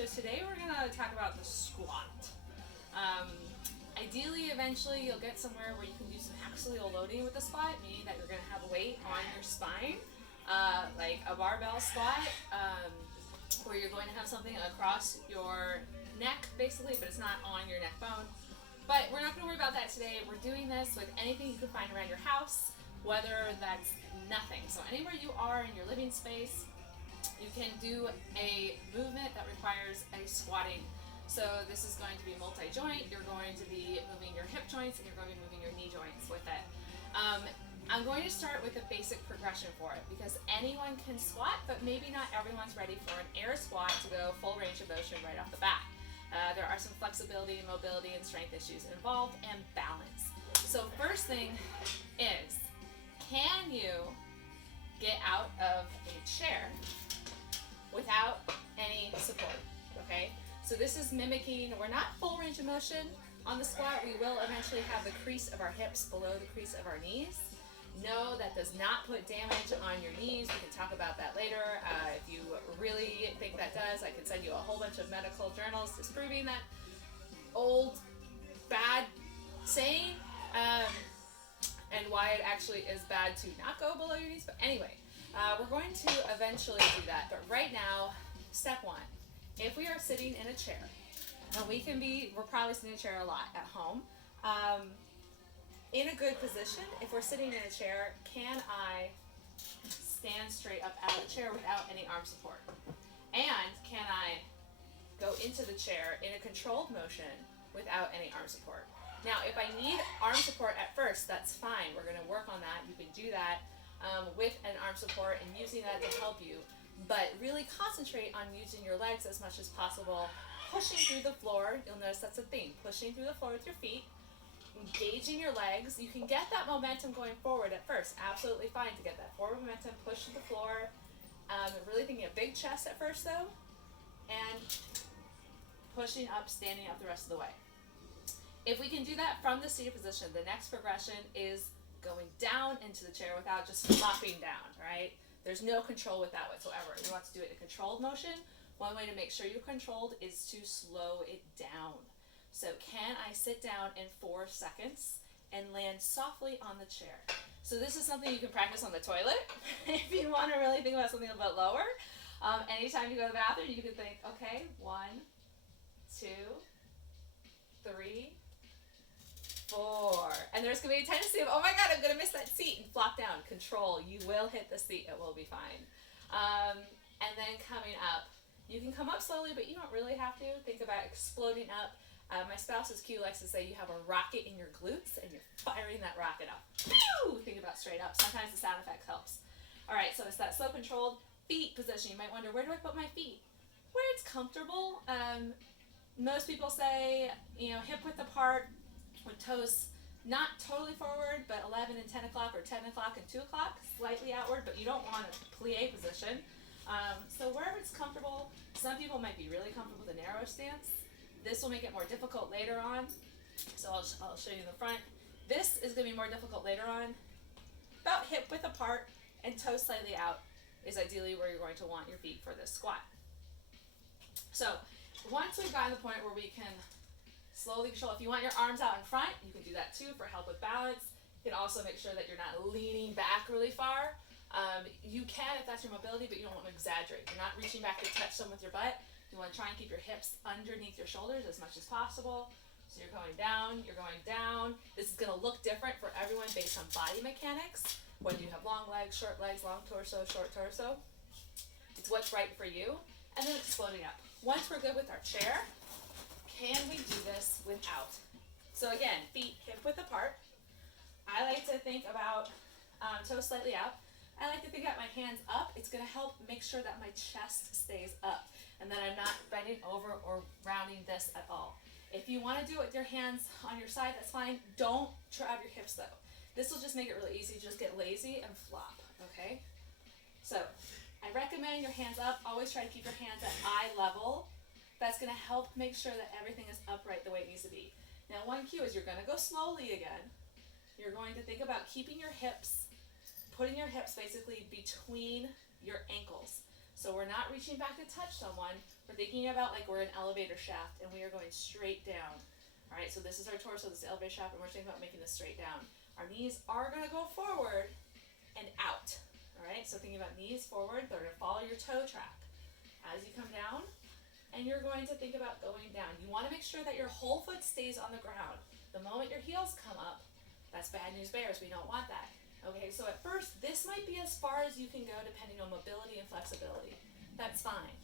So today we're going to talk about the squat. Ideally, eventually, you'll get somewhere where you can do some axial loading with the squat, meaning that you're going to have a weight on your spine, like a barbell squat, where you're going to have something across your neck, basically, but it's not on your neck bone. But we're not going to worry about that today. We're doing this with anything you can find around your house, whether that's nothing. So anywhere you are in your living space, you can do a movement that requires a squatting. So this is going to be multi-joint. You're going to be moving your hip joints and you're going to be moving your knee joints with it. I'm going to start with a basic progression for it because anyone can squat, but maybe not everyone's ready for an air squat to go full range of motion right off the bat. There are some flexibility, mobility, and strength issues involved, and balance. So first thing is, can you get out of a chair without any support? Okay, so this is mimicking, we're not full range of motion on the squat. We will eventually have the crease of our hips below the crease of our knees. No, that does not put damage on your knees. We can talk about that later. If you really think that does, I can send you a whole bunch of medical journals disproving that old bad saying, and why it actually is bad to not go below your knees. But anyway, we're going to eventually do that. But right now, step one, if we are sitting in a chair, and we're probably sitting in a chair a lot at home, in a good position, if we're sitting in a chair, can I stand straight up out of the chair without any arm support? And can I go into the chair in a controlled motion without any arm support? Now, if I need arm support at first, that's fine. We're going to work on that. You can do that with an arm support and using that to help you. But really concentrate on using your legs as much as possible. Pushing through the floor, you'll notice that's a theme. Pushing through the floor with your feet. Engaging your legs. You can get that momentum going forward at first. Absolutely fine to get that forward momentum, push to the floor. Really thinking a big chest at first though, and pushing up, standing up the rest of the way. If we can do that from the seated position, the next progression is going down into the chair without just flopping down, right? There's no control with that whatsoever. You want to do it in a controlled motion. One way to make sure you're controlled is to slow it down. So can I sit down in 4 seconds and land softly on the chair? So this is something you can practice on the toilet if you want to really think about something a bit lower. Anytime you go to the bathroom, you can think, okay, 1, 2, 3, 4. And there's going to be a tendency of, oh my God, I'm going to miss that seat and flop down. Control. You will hit the seat. It will be fine. And then coming up. You can come up slowly, but you don't really have to. Think about exploding up. My spouse's cue likes to say you have a rocket in your glutes and you're firing that rocket up. Pew! Think about straight up. Sometimes the sound effect helps. All right, so it's that slow controlled feet position. You might wonder, where do I put my feet? Where it's comfortable. Most people say, hip width apart with toes not totally forward, but 11 and 10 o'clock or 10 o'clock and 2 o'clock, slightly outward, but you don't want a plie position. So wherever it's comfortable, some people might be really comfortable with a narrow stance. This will make it more difficult later on. So I'll show you the front. This is going to be more difficult later on. About hip width apart and toes slightly out is ideally where you're going to want your feet for this squat. So once we've gotten to the point where we can slowly control, if you want your arms out in front, you can do that too for help with balance. You can also make sure that you're not leaning back really far. You can if that's your mobility, but you don't want to exaggerate. You're not reaching back to touch someone with your butt. You want to try and keep your hips underneath your shoulders as much as possible. So you're going down, you're going down. This is going to look different for everyone based on body mechanics. Whether you have long legs, long torso, short torso. It's what's right for you. And then exploding up. Once we're good with our chair, can we do this without? So again, feet hip width apart. I like to think about toes slightly out. I like to think about my hands up. It's going to help make sure that my chest stays up and that I'm not bending over or rounding this at all. If you want to do it with your hands on your side, that's fine. Don't drive your hips though. This will just make it really easy. Just get lazy and flop, okay? So I recommend your hands up. Always try to keep your hands at eye level. That's going to help make sure that everything is upright the way it needs to be. Now one cue is you're going to go slowly again. You're going to think about keeping your hips, putting your hips basically between your ankles. So we're not reaching back to touch someone. We're thinking about like we're an elevator shaft and we are going straight down. All right, so this is our torso, this is the elevator shaft, and we're thinking about making this straight down. Our knees are going to go forward and out. All right, so thinking about knees forward, they're going to follow your toe track as you come down, and you're going to think about going down. You want to make sure that your whole foot stays on the ground. The moment your heels come up, that's bad news bears. We don't want that. Okay, so at first, this might be as far as you can go depending on mobility and flexibility. That's fine.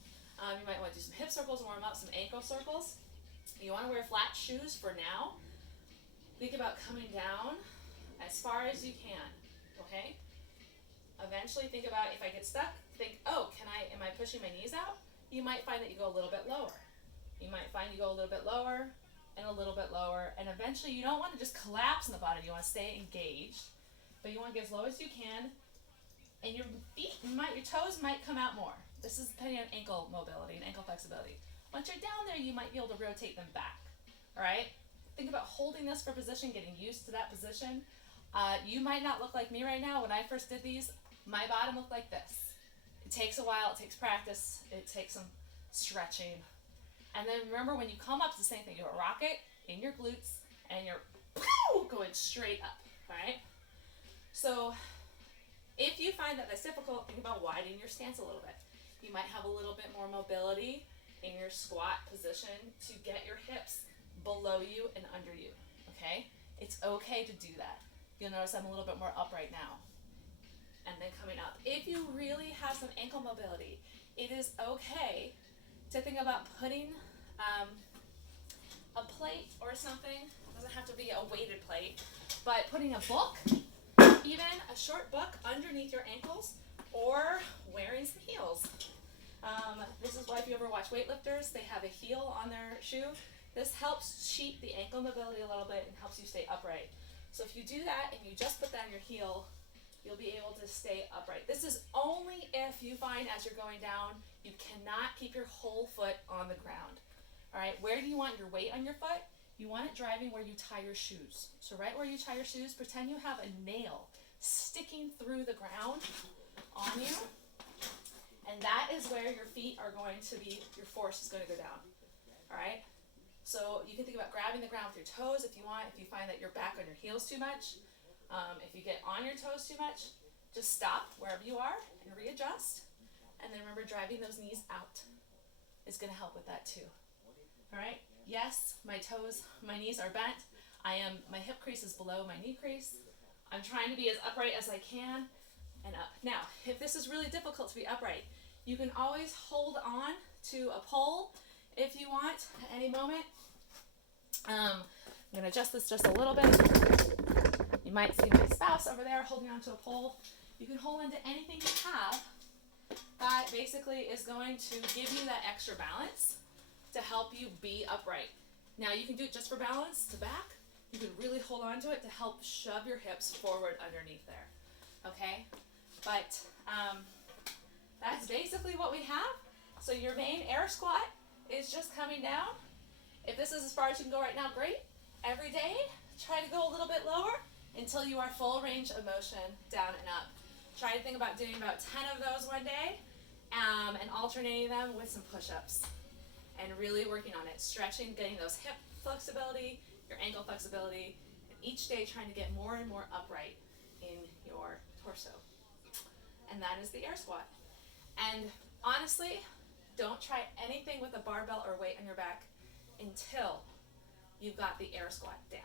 You might want to do some hip circles, warm up, some ankle circles. You want to wear flat shoes for now. Think about coming down as far as you can, okay? Eventually think about if I get stuck, think, oh, am I pushing my knees out? You might find that you go a little bit lower. You might find you go a little bit lower and a little bit lower, and eventually you don't want to just collapse in the bottom. You want to stay engaged, but you want to get as low as you can, and your toes might come out more. This is depending on ankle mobility and ankle flexibility. Once you're down there, you might be able to rotate them back, all right? Think about holding this for position, getting used to that position. You might not look like me right now. When I first did these, my bottom looked like this. It takes a while, it takes practice, it takes some stretching. And then remember, when you come up, it's the same thing. You have a rocket in your glutes, and you're going straight up, all right? So if you find that that's difficult, think about widening your stance a little bit. You might have a little bit more mobility in your squat position to get your hips below you and under you, okay? It's okay to do that. You'll notice I'm a little bit more upright now. And then coming up. If you really have some ankle mobility, it is okay to think about putting a plate or something. It doesn't have to be a weighted plate, but putting a book, even a short book underneath your ankles, or wearing some heels. This is why if you ever watch weightlifters, they have a heel on their shoe. This helps cheat the ankle mobility a little bit and helps you stay upright. So if you do that and you just put that on your heel, you'll be able to stay upright. This is only if you find as you're going down, you cannot keep your whole foot on the ground. All right, where do you want your weight on your foot? You want it driving where you tie your shoes. So right where you tie your shoes, pretend you have a nail sticking through the ground on you. And that is where your feet are going to be, your force is going to go down. All right? So you can think about grabbing the ground with your toes if you want. If you find that you're back on your heels too much, if you get on your toes too much, just stop wherever you are and readjust. And then remember, driving those knees out is going to help with that too. All right? Yes, my knees are bent. My hip crease is below my knee crease. I'm trying to be as upright as I can and up. Now, if this is really difficult to be upright, you can always hold on to a pole if you want at any moment. I'm going to adjust this just a little bit. You might see my spouse over there holding onto a pole. You can hold into anything you have that basically is going to give you that extra balance to help you be upright. Now you can do it just for balance to back. You can really hold on to it to help shove your hips forward underneath there. Okay? But that's basically what we have. So your main air squat is just coming down. If this is as far as you can go right now, great. Every day, try to go a little bit lower until you are full range of motion down and up. Try to think about doing about 10 of those one day and alternating them with some push-ups and really working on it. Stretching, getting those hip flexibility, your ankle flexibility, and each day trying to get more and more upright in your torso. And that is the air squat. And honestly, don't try anything with a barbell or weight on your back until you've got the air squat down.